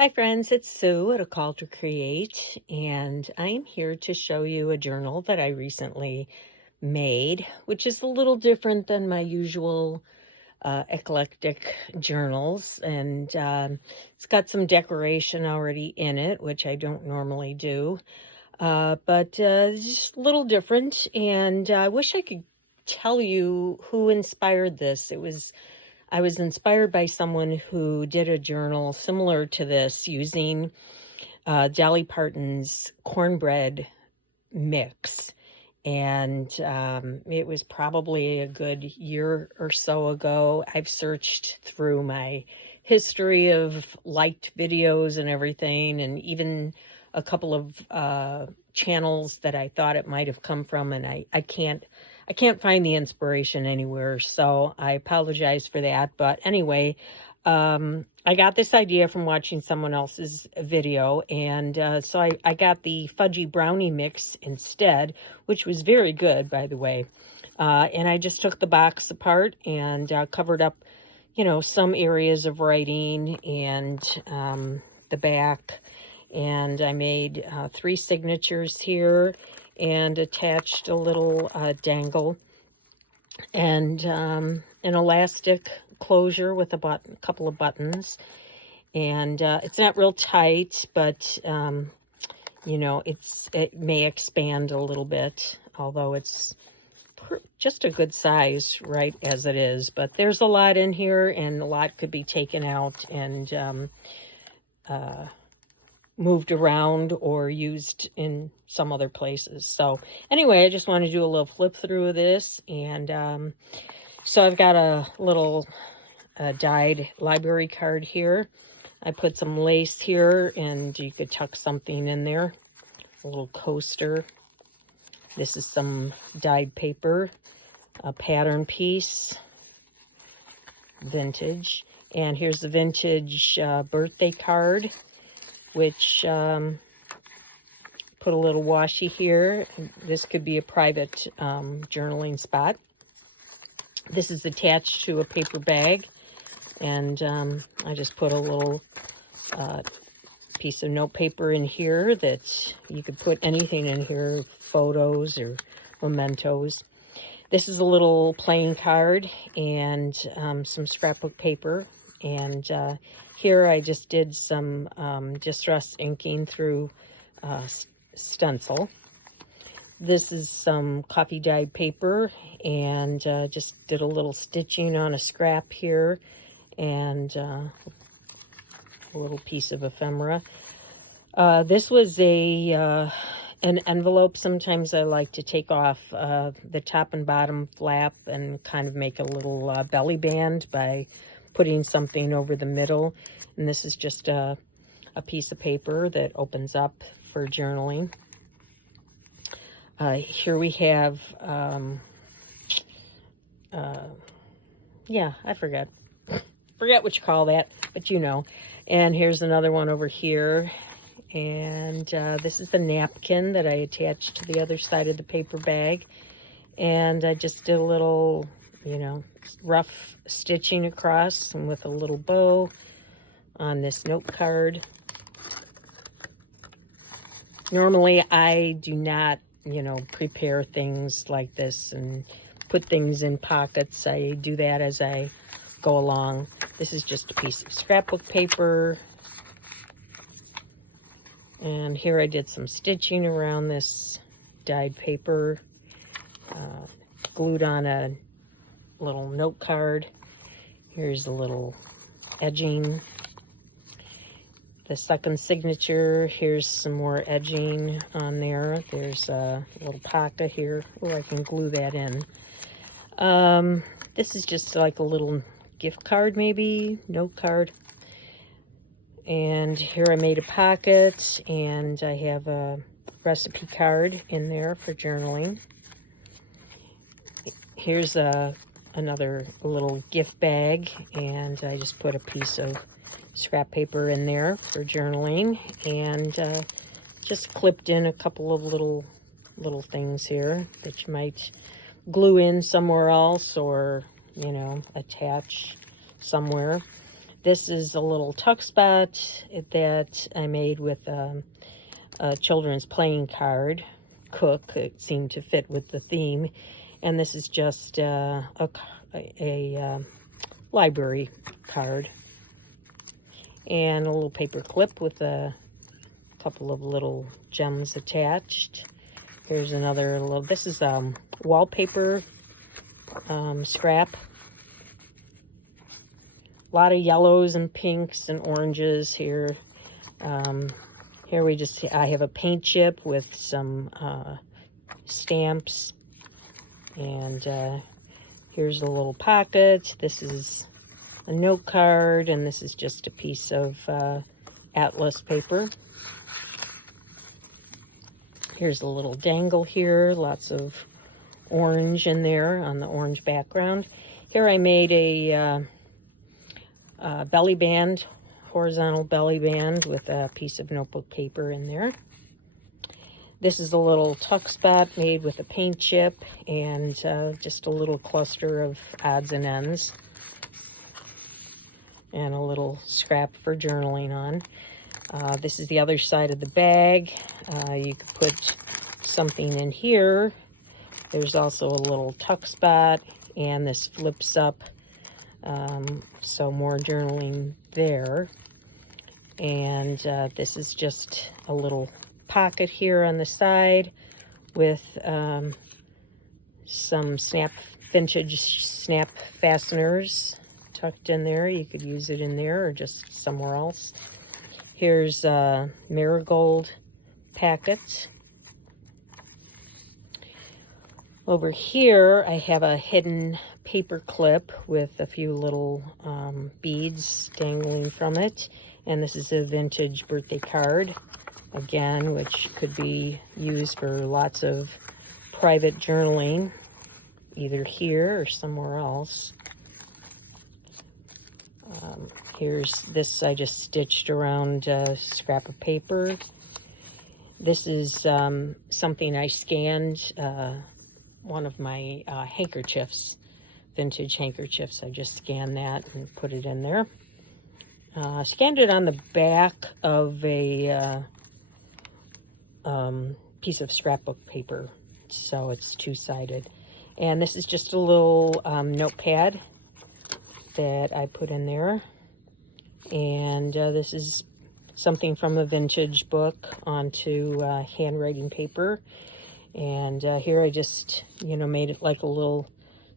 Hi friends, it's Sue at A Call to Create, and I am here to show you a journal that I recently made, which is a little different than my usual eclectic journals, and it's got some decoration already in it, which I don't normally do, but it's just a little different, and I wish I could tell you who inspired this. I was inspired by someone who did a journal similar to this using Dolly Parton's cornbread mix. And it was probably a good year or so ago. I've searched through my history of liked videos and everything, and even a couple of channels that I thought it might have come from, and I can't find the inspiration anywhere, so I apologize for that. But anyway, I got this idea from watching someone else's video, and so I got the fudgy brownie mix instead, which was very good, by the way. And I just took the box apart and covered up, some areas of writing and the back. And I made 3 signatures here and attached a little dangle and an elastic closure with a couple of buttons. And it's not real tight, but it may expand a little bit, although it's just a good size right as it is. But there's a lot in here, and a lot could be taken out and moved around or used in some other places. So anyway, I just want to do a little flip through of this. And so I've got a little dyed library card here. I put some lace here, and you could tuck something in there. A little coaster. This is some dyed paper, a pattern piece, vintage. And here's the vintage birthday card, which put a little washi here. This could be a private journaling spot. This is attached to a paper bag, and I just put a little piece of note paper in here that you could put anything in here, photos or mementos. This is a little playing card and some scrapbook paper, and here I just did some distress inking through stencil. This is some coffee dyed paper, and just did a little stitching on a scrap here, and a little piece of ephemera. This was an envelope. Sometimes I like to take off the top and bottom flap and kind of make a little belly band by putting something over the middle. And this is just a piece of paper that opens up for journaling. Here we have, yeah, I forget what you call that, but you know. And here's another one over here. And this is the napkin that I attached to the other side of the paper bag. And I just did a little, rough stitching across and with a little bow on this note card. Normally, I do not, prepare things like this and put things in pockets. I do that as I go along. This is just a piece of scrapbook paper. And here I did some stitching around this dyed paper, glued on a little note card. Here's a little edging. The second signature, here's some more edging on there. There's a little pocket here. Oh, I can glue that in. This is just like a little gift card, maybe, note card. And here I made a pocket, and I have a recipe card in there for journaling. Here's another little gift bag, and I just put a piece of scrap paper in there for journaling, and just clipped in a couple of little things here that you might glue in somewhere else or, attach somewhere. This is a little tuck spot that I made with a children's playing card, Cook. It seemed to fit with the theme. And this is just a library card. And a little paper clip with a couple of little gems attached. Here's another little, this is wallpaper scrap. A lot of yellows and pinks and oranges here. Here I have a paint chip with some stamps. And here's a little pocket. This is a note card, and this is just a piece of atlas paper. Here's a little dangle here, lots of orange in there on the orange background. Here I made a belly band, horizontal belly band with a piece of notebook paper in there. This is a little tuck spot made with a paint chip and just a little cluster of odds and ends. And a little scrap for journaling on. This is the other side of the bag. You could put something in here. There's also a little tuck spot, and this flips up, so more journaling there. And this is just a little pocket here on the side with some vintage snap fasteners tucked in there. You could use it in there or just somewhere else. Here's marigold packets. Over here I have a hidden paper clip with a few little beads dangling from it, and this is a vintage birthday card, again, which could be used for lots of private journaling, either here or somewhere else. Here's this I just stitched around a scrap of paper. This is something I scanned, one of my handkerchiefs, vintage handkerchiefs. I just scanned that and put it in there. Scanned it on the back of a piece of scrapbook paper, so it's two-sided. And this is just a little notepad that I put in there. And this is something from a vintage book onto handwriting paper. And here I just, made it like a little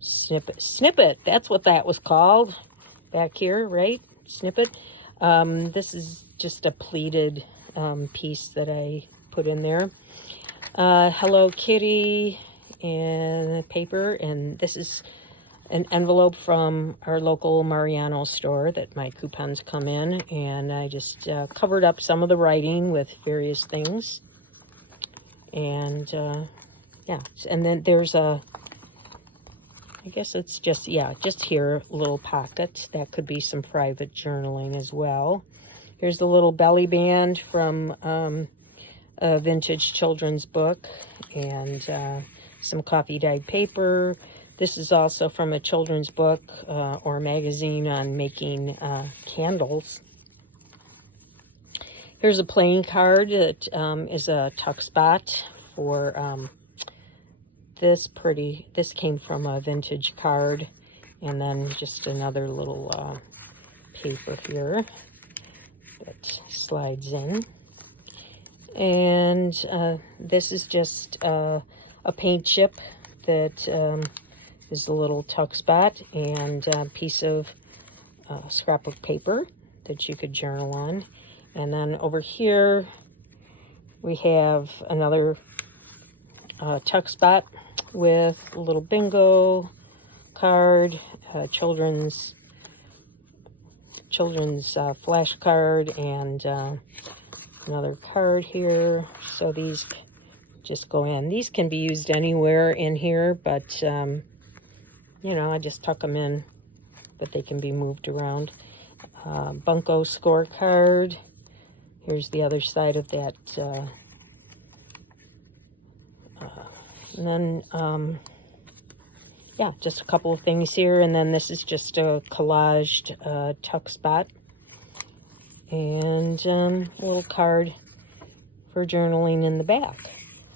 snippet. That's what that was called back here, right? Snippet. This is just a pleated piece that I put in there. Hello Kitty and paper. And this is an envelope from our local Mariano store that my coupons come in, and I just covered up some of the writing with various things. And yeah, and then there's I guess it's just here, a little pocket. That could be some private journaling as well. Here's the little belly band from a vintage children's book, and some coffee dyed paper. This is also from a children's book or magazine on making candles. Here's a playing card that is a tuck spot for this came from a vintage card, and then just another little paper here that slides in. And this is just a paint chip that is a little tuck spot, and a piece of scrapbook paper that you could journal on. And then over here we have another tuck spot with a little bingo card, children's flashcard, and another card here. So these just go in. These can be used anywhere in here, but I just tuck them in, but they can be moved around. Bunko scorecard. Here's the other side of that. And then yeah, just a couple of things here. And then this is just a collaged tuck spot. And a little card for journaling in the back.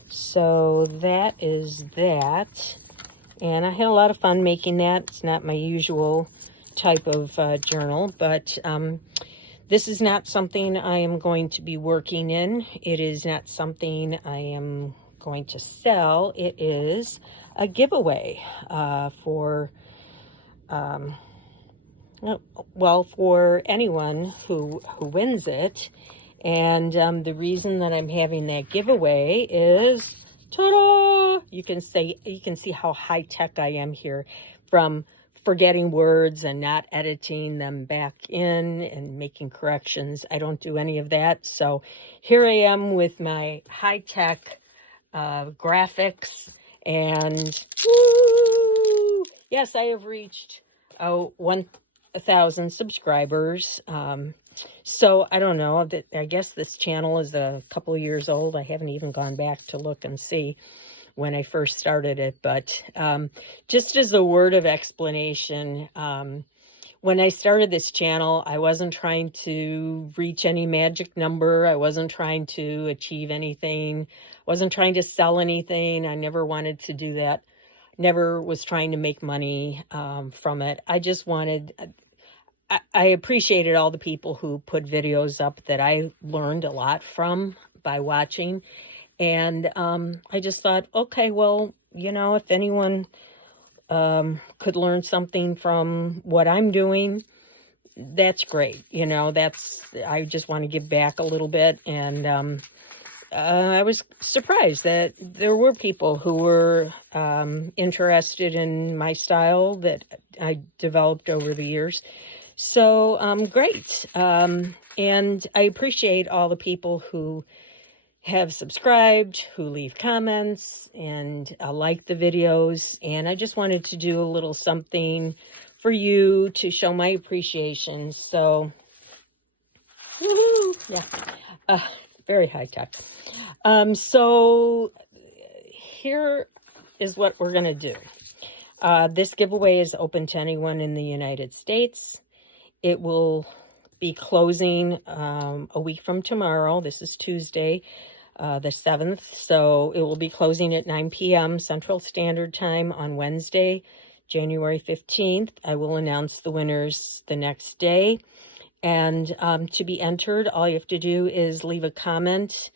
So that is that. And I had a lot of fun making that. It's not my usual type of journal, but this is not something I am going to be working in. It is not something I am going to sell. It is a giveaway for anyone who wins it. And the reason that I'm having that giveaway is, ta-da! You can see how high tech I am here, from forgetting words and not editing them back in and making corrections. I don't do any of that. So here I am with my high tech graphics, and woo! Yes, I have reached 1,000 subscribers. So I don't know, I guess this channel is a couple of years old. I haven't even gone back to look and see when I first started it, but just as a word of explanation, when I started this channel, I wasn't trying to reach any magic number. I wasn't trying to achieve anything. I wasn't trying to sell anything. I never wanted to do that. Never was trying to make money from it. I just wanted, I appreciated all the people who put videos up that I learned a lot from by watching. And I just thought, okay, well, you know, if anyone could learn something from what I'm doing, that's great. You know, I just want to give back a little bit. And I was surprised that there were people who were interested in my style that I developed over the years. So great. And I appreciate all the people who have subscribed, who leave comments, and like the videos. And I just wanted to do a little something for you to show my appreciation. So, woo-hoo, yeah, very high tech. So here is what we're going to do. This giveaway is open to anyone in the United States. It will be closing a week from tomorrow. This is Tuesday, the 7th. So it will be closing at 9 p.m. Central Standard Time on Wednesday, January 15th. I will announce the winners the next day. And to be entered, all you have to do is leave a comment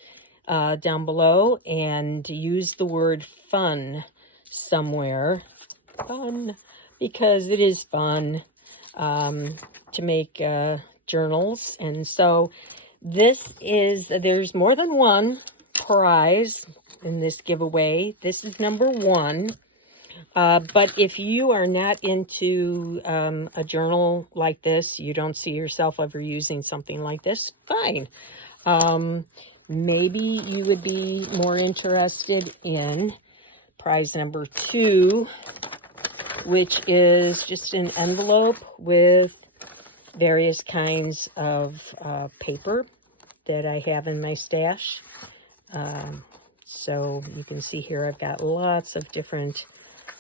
down below and use the word fun somewhere. Fun, because it is fun to make journals. And so there's more than one prize in this giveaway. This is number one. But if you are not into a journal like this, you don't see yourself ever using something like this, fine. Maybe you would be more interested in prize number two, which is just an envelope with various kinds of paper that I have in my stash. So you can see here I've got lots of different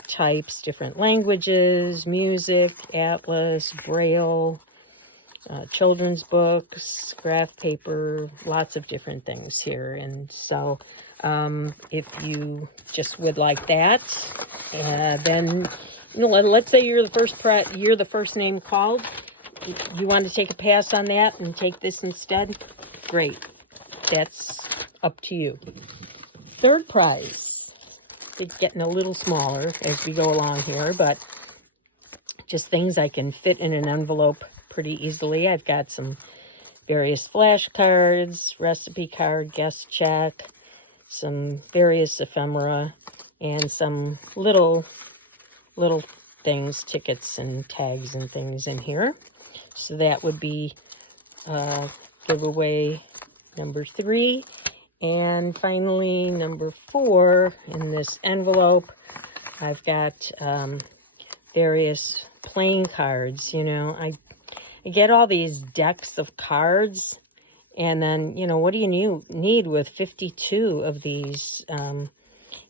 types, different languages, music, atlas, braille, children's books, graph paper, lots of different things here. And so if you just would like that, then let's say you're the first name called. You want to take a pass on that and take this instead? Great. That's up to you. Third prize. It's getting a little smaller as we go along here, but just things I can fit in an envelope pretty easily. I've got some various flashcards, recipe card, guest check, some various ephemera, and some little things, tickets and tags and things in here. So that would be giveaway number 3. And finally, number 4, in this envelope, I've got various playing cards. You know, I get all these decks of cards, and then, you know, what do you need with 52 of these?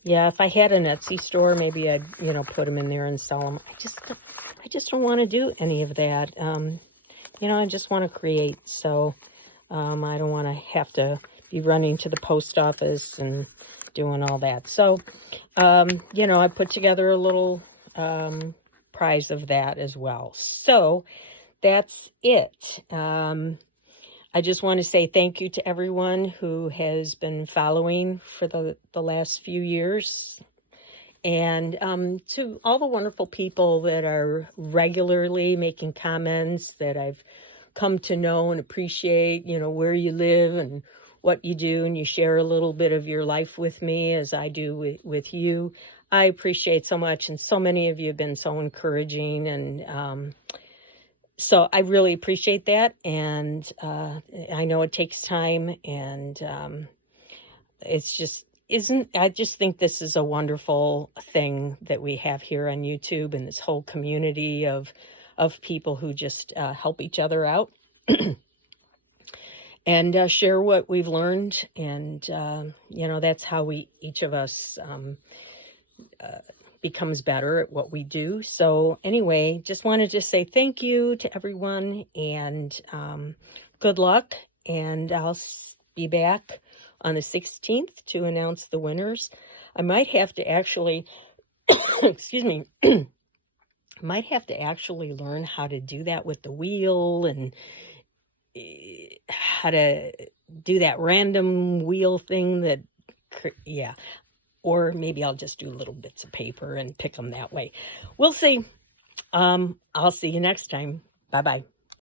Yeah, if I had an Etsy store, maybe I'd, put them in there and sell them. I just don't want to do any of that. I just want to create. So I don't want to have to be running to the post office and doing all that. So, I put together a little prize of that as well. So that's it. I just want to say thank you to everyone who has been following for the last few years. And to all the wonderful people that are regularly making comments that I've come to know and appreciate, where you live and what you do, and you share a little bit of your life with me as I do with you. I appreciate so much, and so many of you have been so encouraging, and so I really appreciate that. And I know it takes time, and it's just I just think this is a wonderful thing that we have here on YouTube, and this whole community of people who just help each other out and share what we've learned. And that's how each of us becomes better at what we do. So anyway, just wanted to say thank you to everyone, and good luck. And I'll be back on the 16th to announce the winners. I might have to actually, excuse me, might have to actually learn how to do that with the wheel, and how to do that random wheel thing that, yeah. Or maybe I'll just do little bits of paper and pick them that way. We'll see. I'll see you next time. Bye-bye.